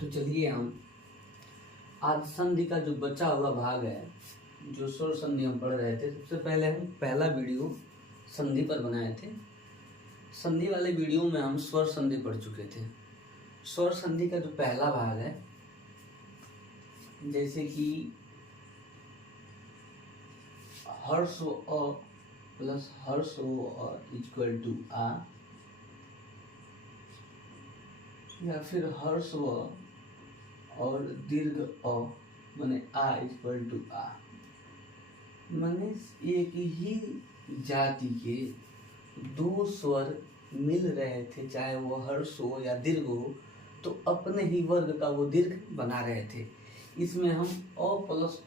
तो चलिए हम आज संधि का जो बचा हुआ भाग है, जो स्वर संधि हम पढ़ रहे थे। सबसे पहले हम पहला वीडियो संधि पर बनाए थे। संधि वाले वीडियो में हम स्वर संधि पढ़ चुके थे। स्वर संधि का जो पहला भाग है, जैसे कि हर्ष अ प्लस हर्ष अ इक्वल टू आ, या फिर हर्ष और दीर्घ अ माने आ इक्वल टू आ, माने एक ही जाति के दो स्वर मिल रहे थे, चाहे वो हर्ष हो या दीर्घ हो, तो अपने ही वर्ग का वो दीर्घ बना रहे थे। इसमें हम अ प्लस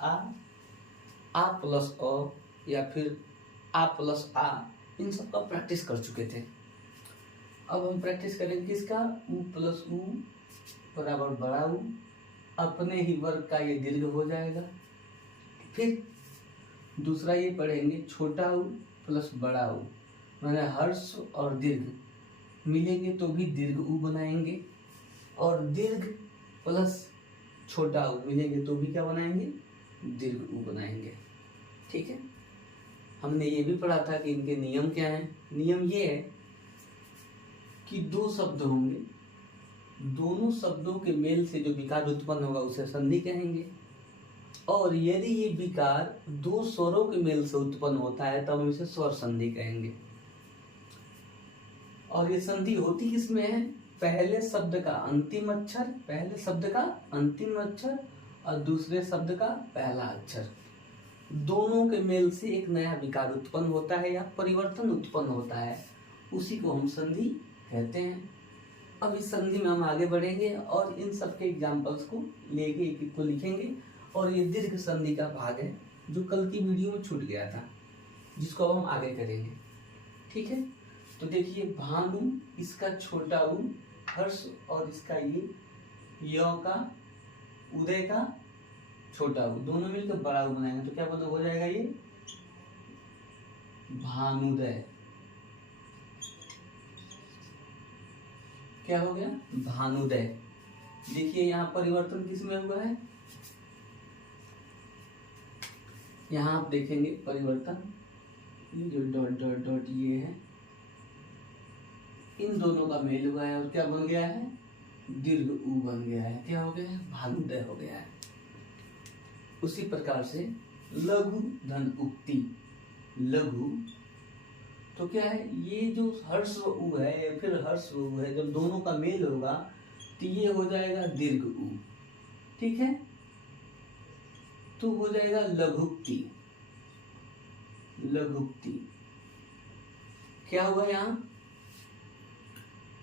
आ प्लस अ या फिर आ प्लस आ, इन सब का प्रैक्टिस कर चुके थे। अब हम प्रैक्टिस करेंगे किसका, उ प्लस उ बराबर बड़ा उ, अपने ही वर्ग का ये दीर्घ हो जाएगा। फिर दूसरा ये पढ़ेंगे छोटा उ प्लस बड़ा उ, माने हर्ष और दीर्घ मिलेंगे तो भी दीर्घ उ बनाएंगे, और दीर्घ प्लस छोटा उ मिलेंगे तो भी क्या बनाएंगे, दीर्घ उ बनाएंगे। ठीक है, हमने ये भी पढ़ा था कि इनके नियम क्या हैं। नियम ये है कि दो शब्द होंगे, दोनों शब्दों के मेल से जो विकार उत्पन्न होगा उसे संधि कहेंगे, और यदि ये विकार दो स्वरों के मेल से उत्पन्न होता है तब हम इसे स्वर संधि कहेंगे। और ये संधि होती किसमें है, पहले शब्द का अंतिम अक्षर और दूसरे शब्द का पहला अक्षर, दोनों के मेल से एक नया विकार उत्पन्न होता है या परिवर्तन उत्पन्न होता है, उसी को हम संधि कहते हैं। अब इस संधि में हम आगे बढ़ेंगे और इन सबके एग्जाम्पल्स को लेके एक को लिखेंगे, और ये दीर्घ संधि का भाग है जो कल की वीडियो में छूट गया था, जिसको अब हम आगे करेंगे। ठीक है, तो देखिए भानु, इसका छोटा उ हर्ष, और इसका ये य का उदय का छोटा उ, दोनों मिलकर बड़ा उ बनाएंगे तो क्या हो जाएगा, ये भानुदय। क्या हो गया, भानुदय। देखिए यहाँ परिवर्तन किसमें हुआ है, यहाँ आप देखेंगे परिवर्तन, ये जो डॉट डॉट डॉट ये है, इन दोनों का मेल हुआ है और क्या बन गया है, दीर्घ उ बन गया है। क्या हो गया है, भानुदय हो गया है। उसी प्रकार से लघु धन उक्ति, लघु तो क्या है, ये जो हर्ष उ है या फिर हर्ष उ है, जब दोनों का मेल होगा तो ये हो जाएगा दीर्घ उ। ठीक है, तो हो जाएगा लघुक्ति। लघुक्ति क्या हुआ, यहाँ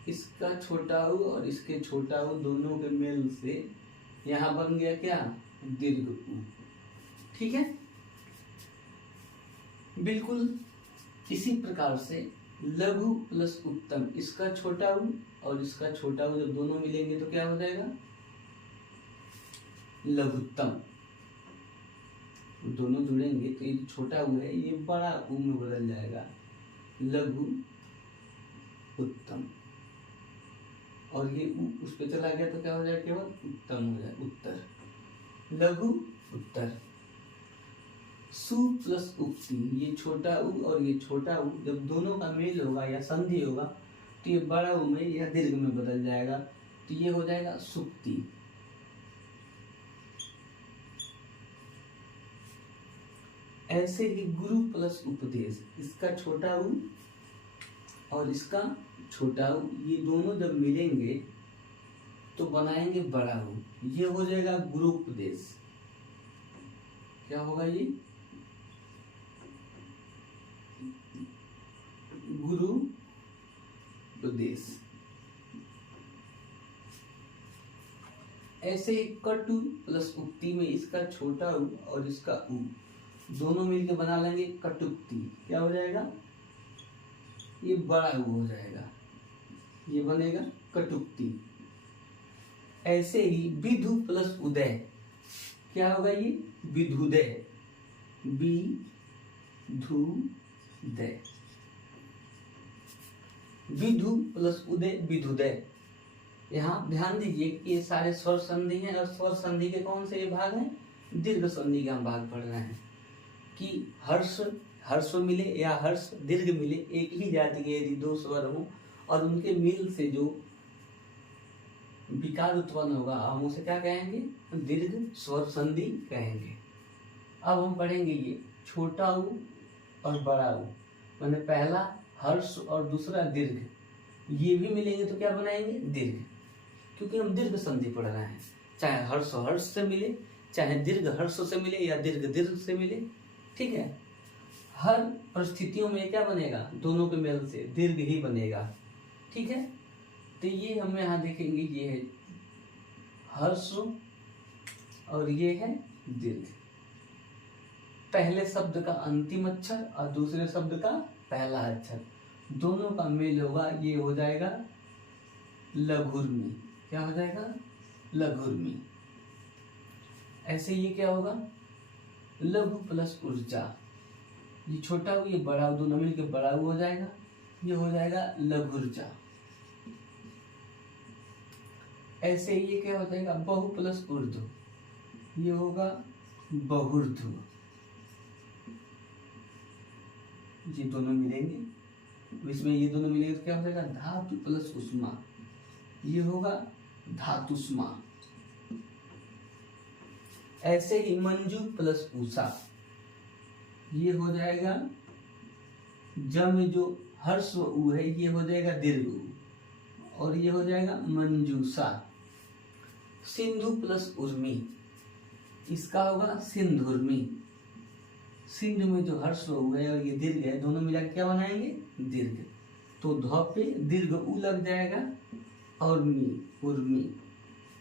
इसका छोटा उ और इसके छोटा उ दोनों के मेल से यहाँ बन गया क्या, दीर्घ उ। ठीक है, बिल्कुल इसी प्रकार से लघु प्लस उत्तम, इसका छोटा उ और इसका छोटा उ जब दोनों मिलेंगे तो क्या हो जाएगा, लघुत्तम। दोनों जुड़ेंगे तो ये छोटा उ है ये बड़ा उ में बदल जाएगा, लघु उत्तम, और ये उस पे चला गया तो क्या हो जाएगा, केवल उत्तम हो जाए, उत्तर, लघु उत्तर। सु प्लस उक्ति, ये छोटा उ और ये छोटा उ जब दोनों का मेल होगा या संधि होगा तो ये बड़ा उ में या दीर्घ में बदल जाएगा, तो ये हो जाएगा सुक्ति। ऐसे ही गुरु प्लस उपदेश, इसका छोटा उ और इसका छोटा उ, ये दोनों जब मिलेंगे तो बनाएंगे बड़ा उ, ये हो जाएगा गुरु उपदेश। क्या होगा, ये गुरु उपदेश। ऐसे ही कटु प्लस उक्ति में इसका छोटा उ और इसका उ दोनों मिलकर बना लेंगे कटुक्ति। क्या हो जाएगा, ये बड़ा उ हो जाएगा, ये बनेगा कटुक्ति। ऐसे ही विधु प्लस उदय, क्या होगा, ये विधुदय, विधुदय। विधु प्लस उदय विधुदय, यहाँ ध्यान दीजिए कि ये सारे स्वर संधि हैं और स्वर संधि के कौन से भाग हैं, दीर्घ संधि का हम भाग पढ़ रहे हैं कि हर्ष मिले या हर्ष दीर्घ मिले, एक ही जाति के यदि दो स्वर हों और उनके मिल से जो विकार उत्पन्न होगा हम उसे क्या कहेंगे, दीर्घ स्वर संधि कहेंगे। अब हम पढ़ेंगे ये छोटा ऊ और बड़ा ऊ, मैंने पहला हर्ष और दूसरा दीर्घ, ये भी मिलेंगे तो क्या बनाएंगे, दीर्घ, क्योंकि हम दीर्घ संधि पढ़ रहे हैं। चाहे हर्ष हर्ष से मिले, चाहे दीर्घ हर्ष से मिले या दीर्घ दीर्घ से मिले, ठीक है। हर परिस्थितियों में क्या बनेगा, दोनों के मेल से दीर्घ ही बनेगा, ठीक है। तो ये हम यहाँ देखेंगे, ये है हर्ष और ये है दीर्घ। पहले शब्द का अंतिम अक्षर और दूसरे शब्द का पहला अक्षर, दोनों का मेल होगा, ये हो जाएगा लघुर्मी। क्या हो जाएगा, लघुर्मी। ऐसे ये क्या होगा, लघु प्लस ऊर्जा, ये छोटा हो ये बड़ा हो, दोनों मिलकर बड़ा हो जाएगा, ये हो जाएगा लघुर्जा। ऐसे ये क्या हो जाएगा, बहु प्लस ऊर्ध्व, ये होगा बहुर्ध्व। ये दोनों मिलेंगे, इसमें ये दोनों मिलेंगे तो क्या हो जाएगा, धातु प्लस उष्मा, ये होगा धातुष्मा। ऐसे ही मंजू प्लस उषा, ये हो जाएगा जब जो हर्ष उ है ये हो जाएगा दीर्घ उ, और ये हो जाएगा मंजूषा। सिंधु प्लस उर्मी, इसका होगा सिंधुर्मी। सिंधु में जो हर्ष उ है और ये दीर्घ है, दोनों मिला के क्या बनाएंगे, दीर्घ। तो ध पे दीर्घ उ लग जाएगा और मी, उर्मी,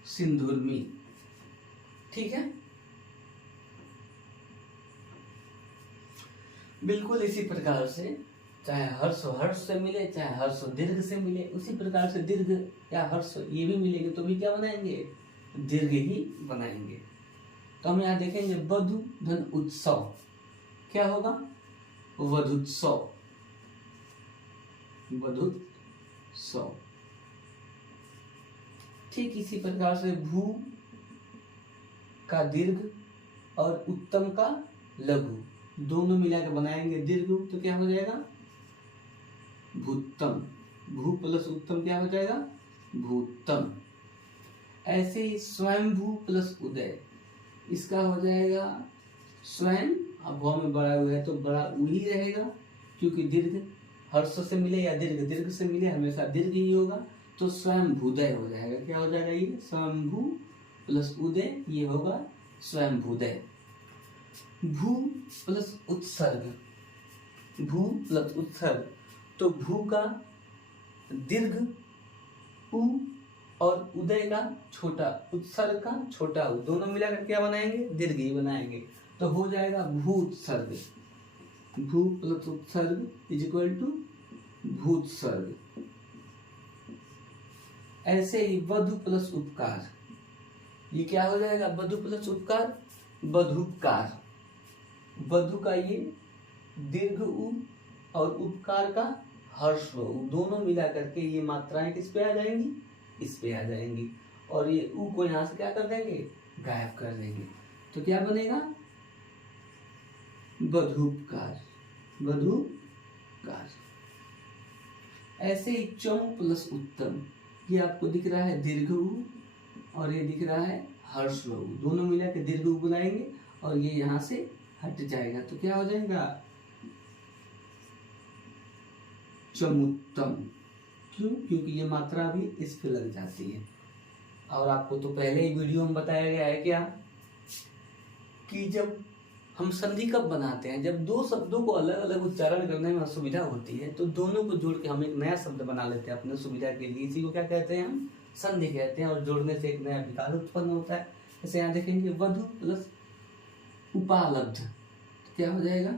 सिंधुर्मी, ठीक है। बिल्कुल इसी प्रकार से चाहे हर्ष हर्ष से मिले, चाहे हर्ष दीर्घ से मिले, उसी प्रकार से दीर्घ या हर्ष ये भी मिलेंगे तो भी क्या बनाएंगे, दीर्घ ही बनाएंगे। तो हम यहाँ देखेंगे वधु धन उत्सव, क्या होगा, वधुत्सव, वधुत्सव। ठीक इसी प्रकार से भू का दीर्घ और उत्तम का लघु, दोनों मिलाकर बनाएंगे दीर्घ, तो क्या हो जाएगा, भूतम। भू प्लस उत्तम क्या हो जाएगा, भूतम। ऐसे ही स्वयंभू प्लस उदय, इसका हो जाएगा स्वयं, अब भौ में बड़ा हुआ है तो बड़ा उ ही रहेगा, क्योंकि दीर्घ हर्ष से मिले या दीर्घ दीर्घ से मिले हमेशा दीर्घ ही होगा, तो स्वयं भूदय हो जाएगा। क्या हो जाएगा, ये स्वयंभू प्लस उदय, ये होगा स्वयं भूदय। भू प्लस उत्सर्ग, भू प्लस उत्सर्ग, तो भू का दीर्घ उ और उदय का छोटा, उत्सर्ग का छोटा उ, दोनों मिलाकर क्या बनाएंगे, दीर्घ ही बनाएंगे, तो हो जाएगा भूत्सर्ग। भू प्लस उत्सर्ग इज इक्वल टू भूत्सर्ग। ऐसे ही वधु प्लस उपकार, ये क्या हो जाएगा, वधु प्लस उपकार, वधुपकार। वधु का ये दीर्घ उ और उपकार का हर्ष उ, दोनों मिला करके ये मात्राएं किस पे आ जाएंगी, इस पे आ जाएंगी, और ये उ को यहां से क्या कर देंगे, गायब कर देंगे, तो क्या बनेगा, वधुपकार, वधुपकार। ऐसे ही चम प्लस उत्तम, ये आपको दिख रहा है दीर्घ उ और ये दिख रहा है हर्ष उ, दोनों मिला के दीर्घ उ बनाएंगे और ये यहां से हट जाएगा, तो क्या हो जाएगा, चमुत्तम। क्यों, क्योंकि ये मात्रा भी इस पे लग जाती है। और आपको तो पहले ही वीडियो में बताया गया है क्या, कि जब हम संधि कब बनाते हैं, जब दो शब्दों को अलग अलग उच्चारण करने में असुविधा होती है, तो दोनों को जोड़ के हम एक नया शब्द बना लेते हैं अपने सुविधा के लिए, इसी को क्या कहते हैं, हम संधि कहते हैं, और जोड़ने से एक नया विकार उत्पन्न होता है। जैसे यहाँ देखेंगे वधु प्लस उपालब्ध, तो क्या हो जाएगा,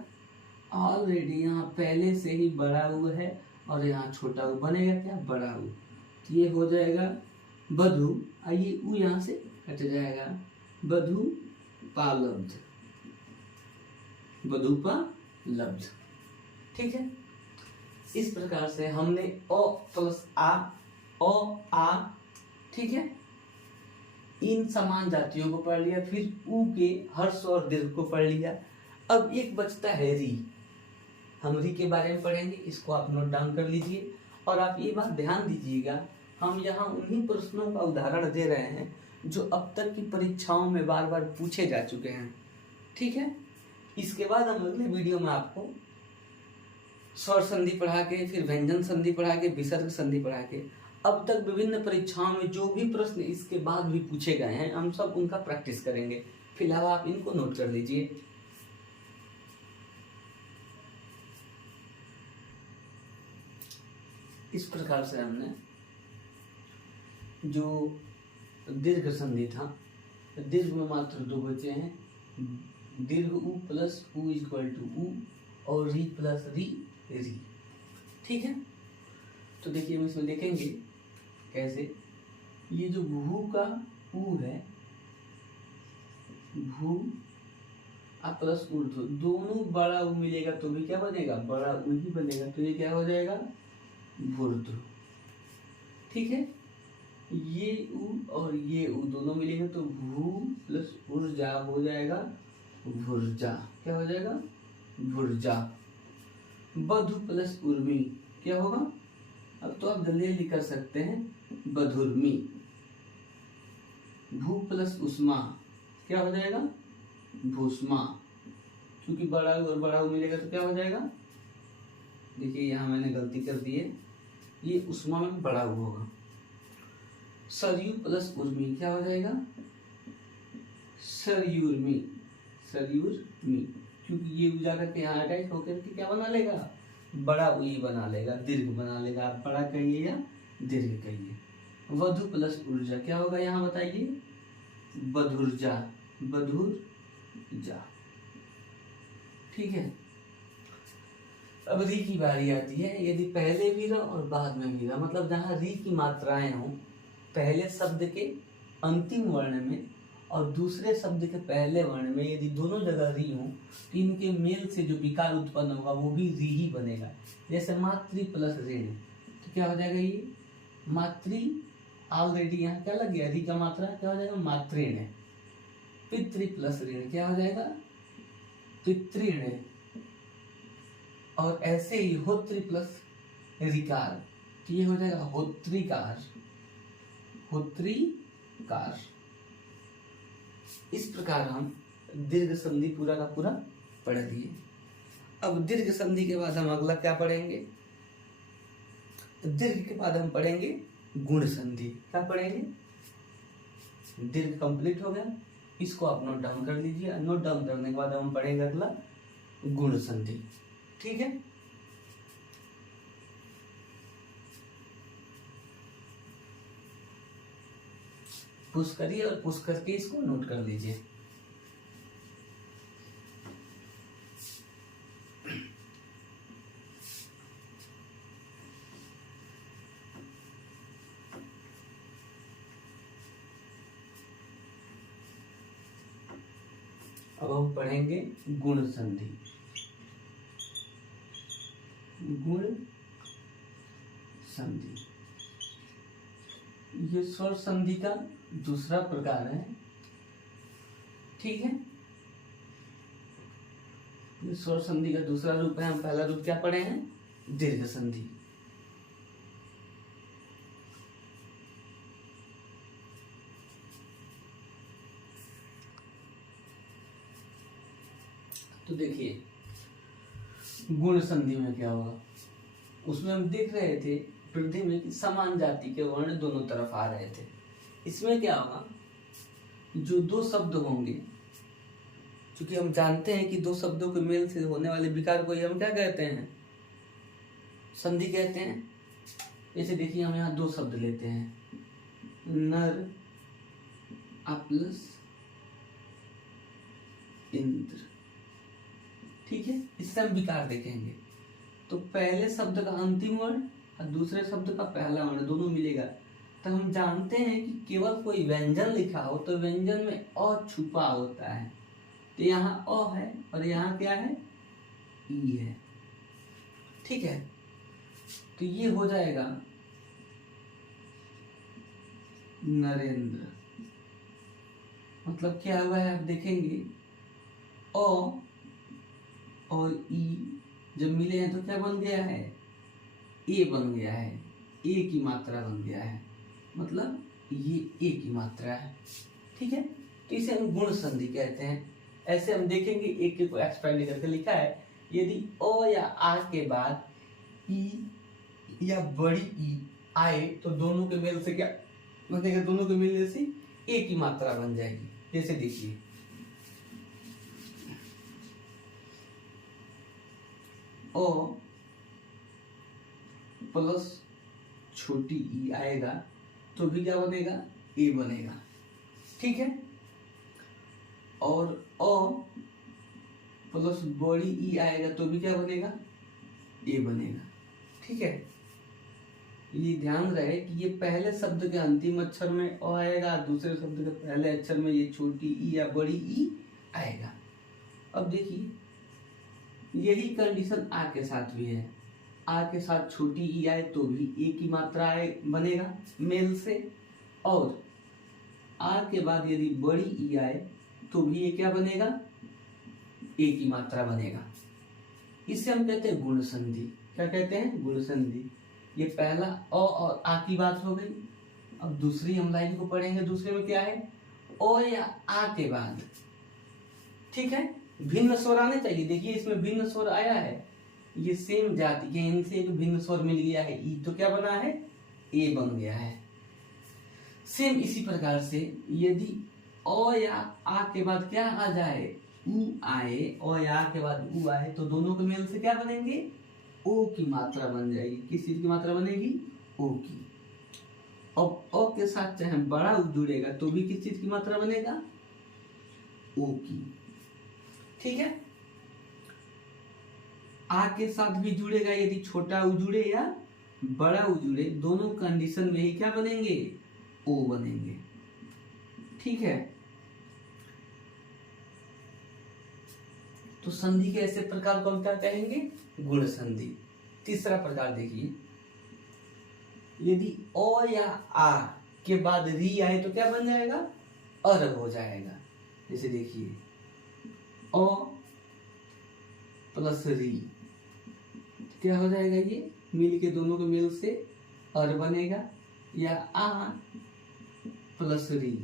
ऑलरेडी यहाँ पहले से ही बड़ा हुआ है और यहाँ छोटा उ बनेगा, क्या, बड़ा उ, तो ये हो जाएगा वधु, आइए उ यहाँ से कट जाएगा, वधु पालब्ध, वधुपालब्ध, ठीक है। इस प्रकार से हमने अ प्लस आ, ठीक है, इन समान जातियों को पढ़ लिया, फिर ऊ के हर्ष और दीर्घ को पढ़ लिया। अब एक बचता है री। हम री के बारे में पढ़ेंगे, इसको आप नोट डाउन कर लीजिए। और आप ये बात ध्यान दीजिएगा, हम यहाँ उन्हीं प्रश्नों का उदाहरण दे रहे हैं जो अब तक की परीक्षाओं में बार बार पूछे जा चुके हैं, ठीक है। इसके बाद हम अगले वीडियो में आपको स्वर संधि पढ़ा के, फिर व्यंजन संधि पढ़ा के, विसर्ग संधि पढ़ा के, अब तक विभिन्न परीक्षाओं में जो भी प्रश्न इसके बाद भी पूछे गए हैं हम सब उनका प्रैक्टिस करेंगे। फिलहाल आप इनको नोट कर लीजिए। इस प्रकार से हमने जो दीर्घ संधि था, दीर्घ में मात्र दो बचे हैं, दीर्घ उ प्लस उ इक्वल टू उ और री प्लस री री, ठीक है। तो देखिए हम इसमें देखेंगे कैसे, ये जो भू का उ है, भू प्लस ऊर्ध्व, दोनों बड़ा उ मिलेगा तो भी क्या बनेगा, बड़ा उ ही बनेगा, तो ये क्या हो जाएगा, भूर्ध्व, ठीक है। ये उ और ये उ दोनों मिलेंगे तो भू प्लस ऊर्जा हो जाएगा भुर्जा, क्या हो जाएगा, भुर्जा। बधु प्लस उर्मी क्या होगा, अब तो आप जल्दी जल्दी कर सकते हैं, बधुर्मी। भू प्लस उष्मा क्या हो जाएगा, भूष्मा, क्योंकि बड़ा और बड़ा मिलेगा तो क्या हो जाएगा, देखिए यहाँ मैंने गलती कर दी है, ये उष्मा में बड़ा होगा। सरयू प्लस उर्मी क्या हो जाएगा, सरयूर्मी, सरयूर्मी, क्योंकि ये उ जाकर के यहाँ अटैच होकर के क्या बना लेगा, बड़ा उई बना लेगा, दीर्घ बना लेगा, आप बड़ा कहिए या दीर्घ कहिए। वधु प्लस ऊर्जा क्या होगा यहाँ बताइए, बधुर्जा, बधुर्जा, ठीक है। अब री की बारी आती है, यदि पहले भी रहा और बाद में भी रहा, मतलब जहाँ री की मात्राएं हों, पहले शब्द के अंतिम वर्ण में और दूसरे शब्द के पहले वर्ण में, यदि दोनों जगह री हो तो इनके मेल से जो विकार उत्पन्न होगा वो भी री ही बनेगा। जैसे मातृ प्लस ऋण, तो क्या हो जाएगा, ये मातृ, ऑलरेडी यहाँ क्या लग गया, री का मात्रा क्या हो जाएगा, मातृण। पितृ प्लस ऋण क्या हो जाएगा, पितृण। और ऐसे ही होत्र प्लस ऋकार, तो ये हो जाएगा होत्रिकार, होत्रिकार। इस प्रकार हम दीर्घ संधि पूरा का पूरा पढ़ लिए। अब दीर्घ संधि के बाद हम अगला क्या पढ़ेंगे, दीर्घ के बाद हम पढ़ेंगे गुण संधि। क्या पढ़ेंगे, दीर्घ कंप्लीट हो गया, इसको आप नोट डाउन कर लीजिए। नोट डाउन करने के बाद हम पढ़ेंगे अगला गुण संधि, ठीक है। पुश करिए और पुश करके इसको नोट कर लीजिए। अब हम पढ़ेंगे गुण संधि। गुण संधि ये स्वर संधि का दूसरा प्रकार है, ठीक है। ये स्वर संधि का दूसरा रूप है। हम पहला रूप क्या पढ़े हैं, दीर्घ संधि। तो देखिए गुण संधि में क्या होगा, उसमें हम देख रहे थे वृद्धि में कि समान जाति के वर्ण दोनों तरफ आ रहे थे। इसमें क्या होगा, जो दो शब्द होंगे, क्योंकि हम जानते हैं कि दो शब्दों के मेल से होने वाले विकार को हम क्या कहते हैं, संधि कहते हैं। जैसे देखिए हम यहाँ दो शब्द लेते हैं, नर प्लस इंद्र, ठीक है। इससे हम विकार देखेंगे तो पहले शब्द का अंतिम वर्ण और दूसरे शब्द का पहला वर्ण दोनों मिलेगा। तो हम जानते हैं कि केवल कोई व्यंजन लिखा हो तो व्यंजन में अ छुपा होता है, तो यहाँ अ है और यहाँ क्या है, ई है, ठीक है। तो ये हो जाएगा नरेंद्र। मतलब क्या हुआ है आप देखेंगे, ओ और ई जब मिले हैं तो क्या बन गया है, ए बन गया है, ए की मात्रा बन गया है, मतलब ये ए की मात्रा है। ठीक है, तो इसे हम गुण संधि कहते हैं। ऐसे हम देखेंगे, एक को एक्सपेंड करके लिखा है, यदि ओ या आ के बाद ई या बड़ी ई आए तो दोनों के मेल से क्या बनेगा, दोनों के मिलने से ए की मात्रा बन जाएगी। जैसे देखिए, ओ प्लस छोटी ई आएगा तो भी क्या बनेगा, ए बनेगा। ठीक है, और ओ प्लस बड़ी ई आएगा तो भी क्या बनेगा, ए बनेगा। ठीक है, ये ध्यान रहे कि ये पहले शब्द के अंतिम अक्षर में ओ आएगा, दूसरे शब्द के पहले अक्षर में ये छोटी ई या बड़ी ई आएगा। अब देखिए, यही कंडीशन आ के साथ भी है। आ के साथ छोटी ई आए तो भी ए की मात्रा आए बनेगा मेल से, और आ के बाद यदि बड़ी ई आए तो भी ये क्या बनेगा, ए की मात्रा बनेगा। इसे हम कहते हैं गुण संधि। क्या कहते हैं, गुण संधि। ये पहला ओ और आ की बात हो गई। अब दूसरी हम लाइन को पढ़ेंगे, दूसरे में क्या है, ओ या आ के बाद, ठीक है, भिन्न स्वर आने चाहिए। देखिए इसमें भिन्न स्वर आया है, ये सेम जाति के, इनसे एक भिन्न स्वर मिल गया है, ई तो क्या बना है, ए बन गया है। सेम इसी प्रकार से यदि ओ या आ के बाद क्या आ जाए, उ आए, ओ या आ के बाद उ आए तो दोनों के मेल से क्या बनेंगे, ओ की मात्रा बन जाएगी। किस चीज की मात्रा बनेगी, ओ की। अब ओ के साथ चाहे बड़ा उ जुड़ेगा तो भी किस चीज की मात्रा बनेगा, ओ की। ठीक है, आ के साथ भी जुड़ेगा, यदि छोटा उ जुड़े या बड़ा उ जुड़े, दोनों कंडीशन में ही क्या बनेंगे, ओ बनेंगे। ठीक है, तो संधि के ऐसे प्रकार को हम क्या कहेंगे, गुण संधि। तीसरा प्रकार देखिए, यदि ओ या आ के बाद री आए तो क्या बन जाएगा, अर हो जाएगा। जैसे देखिए, ओ प्लस री क्या हो जाएगा, ये मिल के दोनों के मेल से अर बनेगा, या आ प्लस री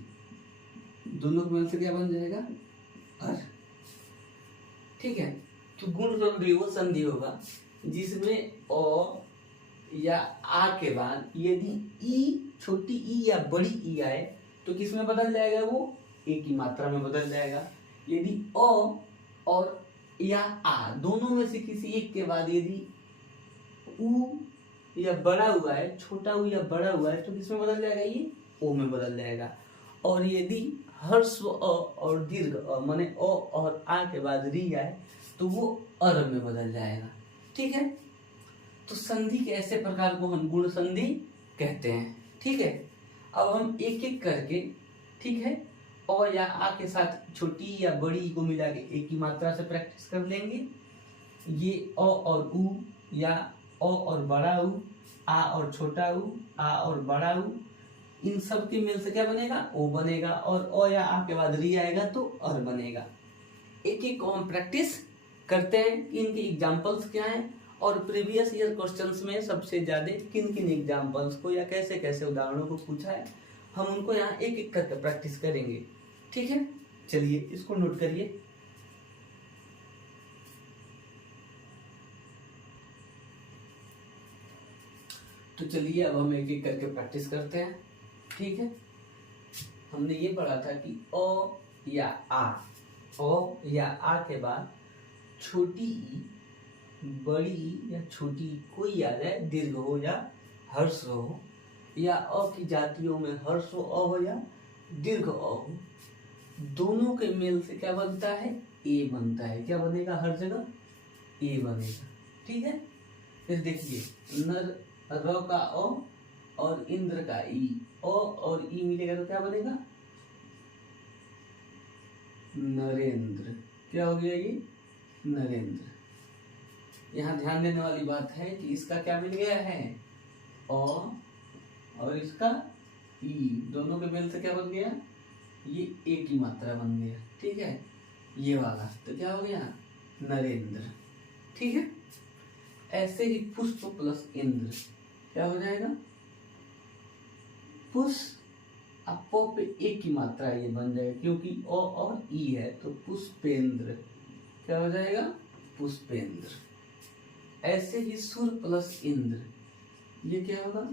दोनों के मेल से क्या बन जाएगा, अर। ठीक है, तो गुण संधि वो संधि होगा जिसमें ओ या आ के बाद यदि ई, छोटी ई या बड़ी ई आए तो किस में बदल जाएगा, वो ए की मात्रा में बदल जाएगा। यदि ओ और या आ दोनों में से किसी एक के बाद यदि उ या बड़ा हुआ है, छोटा उ या बड़ा हुआ है तो किस में बदल जाएगा, ये ओ में बदल जाएगा। और यदि हर्स्व अ और दीर्घ अ माने ओ और आ के बाद री आए तो वो अर में बदल जाएगा। ठीक है, तो संधि के ऐसे प्रकार को हम गुण संधि कहते हैं। ठीक है, अब हम एक एक करके, ठीक है, ओ या आ के साथ छोटी या बड़ी को मिला के एक की मात्रा से प्रैक्टिस कर लेंगे। ये ओ और उ, या ओ और बड़ा उ, आ और छोटा उ, आ और बड़ा उ, इन सब के मेल से क्या बनेगा, ओ बनेगा। और ओ या आ के बाद री आएगा तो अर बनेगा। एक एक को हम प्रैक्टिस करते हैं। इनके एग्जाम्पल्स क्या हैं और प्रीवियस ईयर क्वेश्चंस में सबसे ज्यादा किन किन एग्जाम्पल्स को या कैसे कैसे उदाहरणों को पूछा है, हम उनको यहाँ एक एक करके प्रैक्टिस करेंगे। ठीक है, चलिए इसको नोट करिए। तो चलिए अब हम एक एक करके प्रैक्टिस करते हैं। ठीक है, हमने ये पढ़ा था कि ओ या आ के बाद छोटी ई, बड़ी ई या छोटी ई कोई आ जाए, दीर्घ हो या हर्ष हो, या अ की जातियों में हर्ष हो या दीर्घ अ हो, दोनों के मेल से क्या बनता है, ए बनता है। क्या बनेगा, हर जगह ए बनेगा। ठीक है, फिर देखिए, नर र का ओ और इंद्र का ई, ओ और ई मिलेगा तो क्या बनेगा, नरेंद्र। क्या हो गया, ये नरेंद्र। यहाँ ध्यान देने वाली बात है कि इसका क्या मिल गया है, ओ और इसका ई दोनों के मेल से क्या बन गया, ये ए की मात्रा बन गया। ठीक है, ये वाला तो क्या हो गया, नरेंद्र। ठीक है, ऐसे ही पुष्प प्लस इंद्र क्या हो जाएगा, पुष्प अब प पे ए की मात्रा ये बन जाएगा, क्योंकि ओ और ई है तो पुष्पेंद्र क्या हो जाएगा, पुष्पेंद्र। ऐसे ही सुर प्लस इंद्र ये क्या होगा,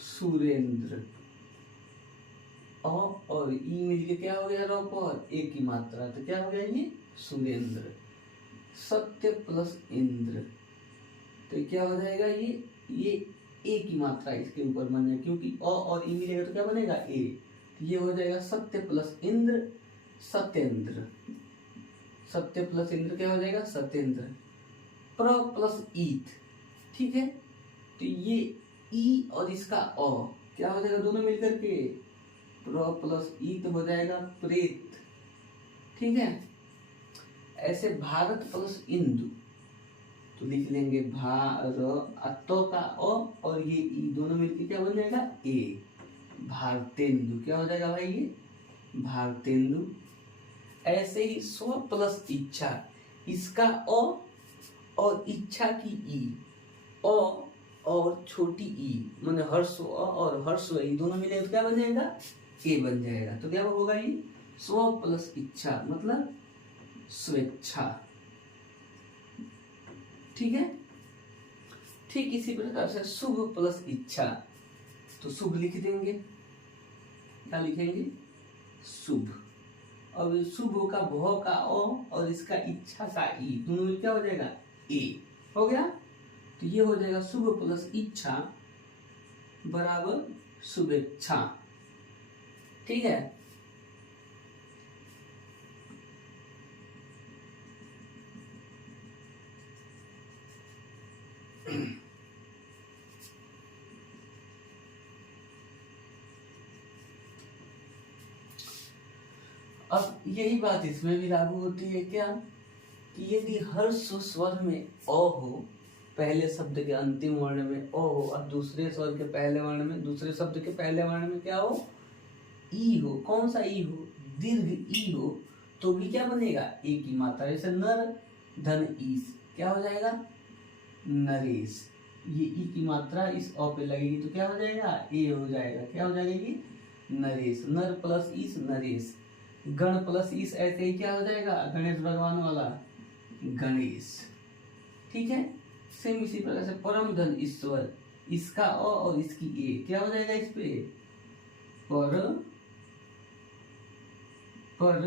सुरेंद्र। और ई मिलके क्या हो गया, रॉप और ए की मात्रा तो क्या हो गया, ये सुरेंद्र। सत्य प्लस इंद्र तो क्या हो जाएगा, ये ए की मात्रा इसके ऊपर बन जाएगा, क्योंकि अ और ई मिलेगा तो क्या बनेगा, ए। तो ये हो जाएगा सत्य प्लस इंद्र, सत्येंद्र। सत्य प्लस इंद्र क्या हो जाएगा, सत्येंद्र। प्र प्लस ईत। ठीक है, तो ये ई और इसका अ क्या हो जाएगा, दोनों मिलकर के प्र प्लस ईत हो जाएगा प्रेत। ठीक है, ऐसे भारत प्लस इंदु तो लिख लेंगे तो का ओ और ये ई दोनों मिलकर क्या बन जाएगा, ए। भारतेंदु क्या हो जाएगा भाई, ये भारतेंदु। ऐसे ही स्व प्लस इच्छा, इसका ओ और इच्छा की ई, ओ और छोटी ई माने हर्ष और हर्ष ई दोनों मिले तो क्या बन जाएगा, ए बन जाएगा। तो क्या होगा, ये स्व प्लस इच्छा मतलब स्वेच्छा। ठीक है, ठीक इसी प्रकार से शुभ प्लस इच्छा तो शुभ लिख देंगे, क्या लिखेंगे, शुभ। अब शुभ का भ का ओ और इसका इच्छा का ई दोनों में क्या हो जाएगा, ए हो गया। तो ये हो जाएगा शुभ प्लस इच्छा बराबर शुभेच्छा। ठीक है, अब यही बात इसमें भी लागू होती है क्या, कि यदि हर स्वर में अ हो, पहले शब्द के अंतिम वर्ण में अ हो और दूसरे स्वर के पहले वर्ण में, दूसरे शब्द के पहले वर्ण में क्या हो, ई हो। कौन सा ई हो, दीर्घ ई हो, तो भी क्या बनेगा, ए की मात्रा। जैसे नर धन ईस क्या हो जाएगा, नरेश। ये ई की मात्रा इस अ पे लगेगी तो क्या हो जाएगा, ए हो जाएगा। क्या हो जाएगा, ये नरेश। नर प्लस ईस नरेश। गण प्लस ईस ऐसे ही क्या हो जाएगा, गणेश भगवान वाला गणेश। ठीक है, सेम इसी प्रकार से परम धन ईश्वर, इसका अ और इसकी ए क्या हो जाएगा, इस पे पर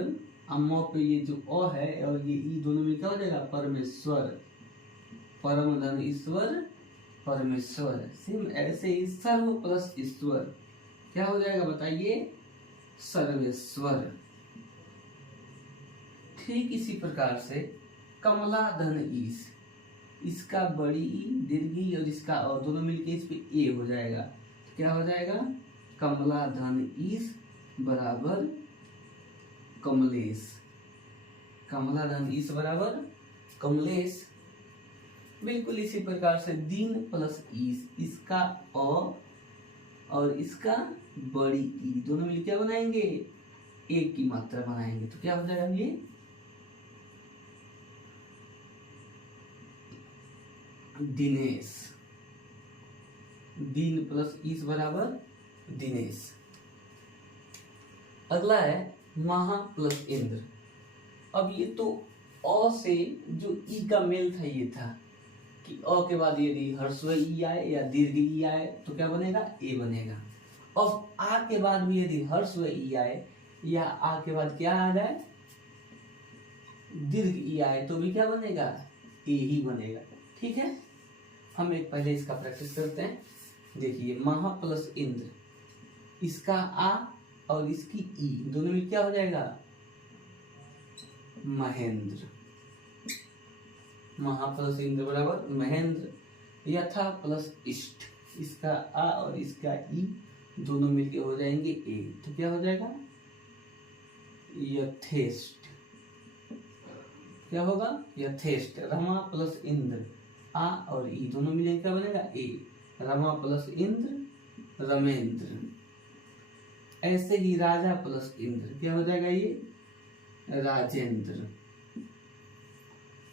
अम्मो पे ये जो अ है और ये ई दोनों में क्या हो जाएगा, परमेश्वर। परम धन ईश्वर परमेश्वर। सेम ऐसे ही सर्व प्लस ईश्वर क्या हो जाएगा, बताइए, सर्वेश्वर। ठीक इसी प्रकार से कमला धन ईस, इसका बड़ी ई दीर्घी और इसका और दोनों मिलके इस पे ए हो जाएगा। क्या हो जाएगा, कमला धन ईस बराबर कमलेश। कमला धन ईस बराबर कमलेश। बिल्कुल इसी प्रकार से दीन प्लस ईस, इसका अ और इसका बड़ी ई दोनों मिलकर क्या बनाएंगे, एक की मात्रा बनाएंगे। तो क्या हो जाएगा, ये दिनेश। दीन प्लस ईस बराबर दिनेश। अगला है महा प्लस इंद्र। अब ये तो अ से जो ई का मेल था ये था कि अ के बाद यदि ह्रस्व ई आए या दीर्घ ई आए तो क्या बनेगा, ए बनेगा। अब आ के बाद भी यदि ह्रस्व ई आए या आ के बाद क्या आ जाए, दीर्घ ई आए तो भी क्या बनेगा, ए ही बनेगा। ठीक है, हम एक पहले इसका प्रैक्टिस करते हैं। देखिए महा प्लस इंद्र, इसका आ और इसकी ई दोनों में क्या हो जाएगा, महेंद्र। महा प्लस इंद्र बराबर महेंद्र। यथा प्लस इष्ट, इसका आ और इसका ई दोनों मिलके हो जाएंगे ए। तो क्या हो जाएगा, यथेष्ट। क्या होगा, यथेष्ट। रमा प्लस इंद्र, आ और ई दोनों मिलके क्या बनेगा, ए। रमा प्लस इंद्र रमेंद्र। ऐसे ही राजा प्लस इंद्र क्या हो जाएगा, ये राजेंद्र।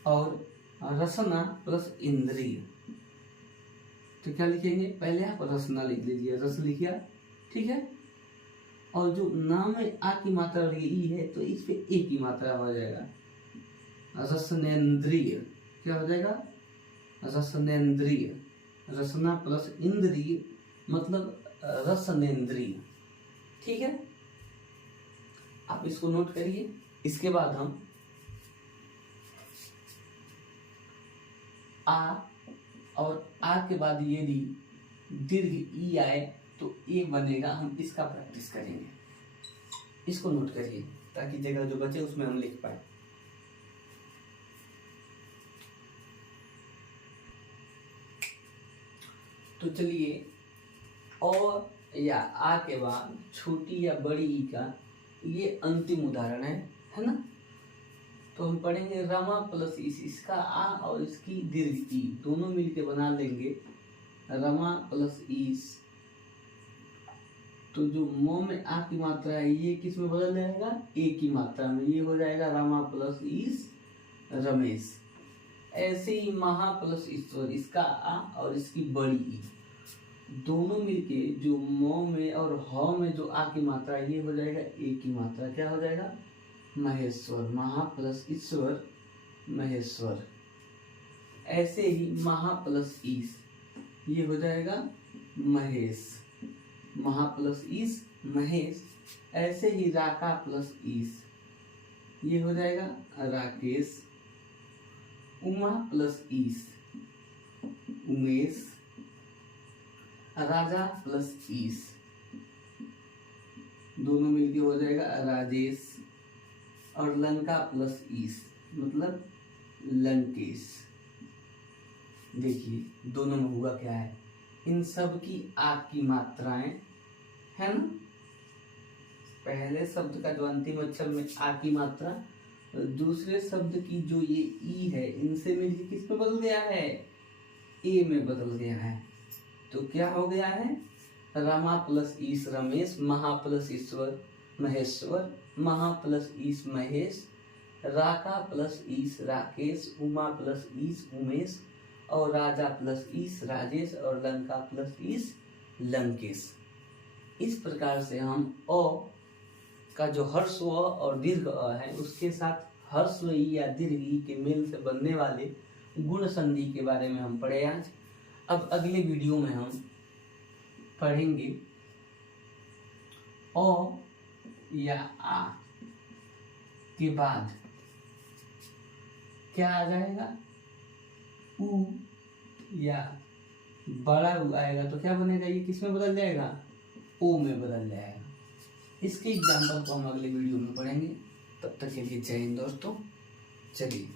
और रसना प्लस इंद्रिय, तो क्या लिखेंगे, पहले आप रसना लिख लीजिए, रस लिखिया, ठीक है। और जो नाम में आ की मात्रा ई है तो इस पे ए की मात्रा हो जाएगा, रसनेन्द्रिय। क्या हो जाएगा, रसनेन्द्रिय। रसना प्लस इंद्रिय मतलब रसनेन्द्रिय, ठीक है। आप इसको नोट करिए। इसके बाद हम आ और आ के बाद यदि दीर्घ ई आए तो ए बनेगा, हम इसका प्रैक्टिस करेंगे। इसको नोट करिए ताकि जगह जो बचे उसमें हम लिख पाए। तो चलिए, अ या आ के बाद छोटी या बड़ी ई का ये अंतिम उदाहरण है ना। तो हम पढ़ेंगे रमा प्लस इसका आ और इसकी दीर्घ ई दोनों मिलके बना लेंगे रमा प्लस ईस। तो जो म में आ की मात्रा है ये किस में बदल जाएगा, ए की मात्रा में, ये हो जाएगा रमा प्लस ईस रमेश। ऐसे ही महा प्लस ईश्वर, इसका आ और इसकी बड़ी ई दोनों मिलके जो म में और ह में जो आ की मात्रा ये हो जाएगा ए की मात्रा, क्या हो जाएगा, महेश्वर। महा प्लस ईश्वर महेश्वर। ऐसे ही महा प्लस ईस ये हो जाएगा महेश। महा प्लस ईस महेश। ऐसे ही राका प्लस ईस ये हो जाएगा राकेश। उमा प्लस ईस उमेश। राजा प्लस ईस दोनों मिलके हो जाएगा राजेश। और लंका प्लस ईस मतलब लंकेश। देखिए दोनों में हुआ क्या है, इन सब की आ की मात्राएं है ना। पहले शब्द का जो अंतिम अक्षर में आ की मात्रा, दूसरे शब्द की जो ये ई है इनसे मिलकर किस में बदल गया है, ए में बदल गया है। तो क्या हो गया है, रमा प्लस ईस रमेश, महा प्लस ईश्वर महेश्वर, महा प्लस ईस महेश, राका प्लस ईस राकेश, उमा प्लस ईस उमेश, और राजा प्लस ईस राजेश, और लंका प्लस ईस लंकेश। इस प्रकार से हम अ का जो हर्स्व और दीर्घ अ है उसके साथ हर्स्व ई या दीर्घ ई के मेल से बनने वाले गुण संधि के बारे में हम पढ़े आज। अब अगले वीडियो में हम पढ़ेंगे अ या आ के बाद क्या आ जाएगा, उ या बड़ा उ आएगा तो क्या बनेगा, ये किस में बदल जाएगा, ओ में बदल जाएगा। इसके एग्जाम्पल को हम अगले वीडियो में पढ़ेंगे। तब तक के लिए जय हिंद दोस्तों। चलिए।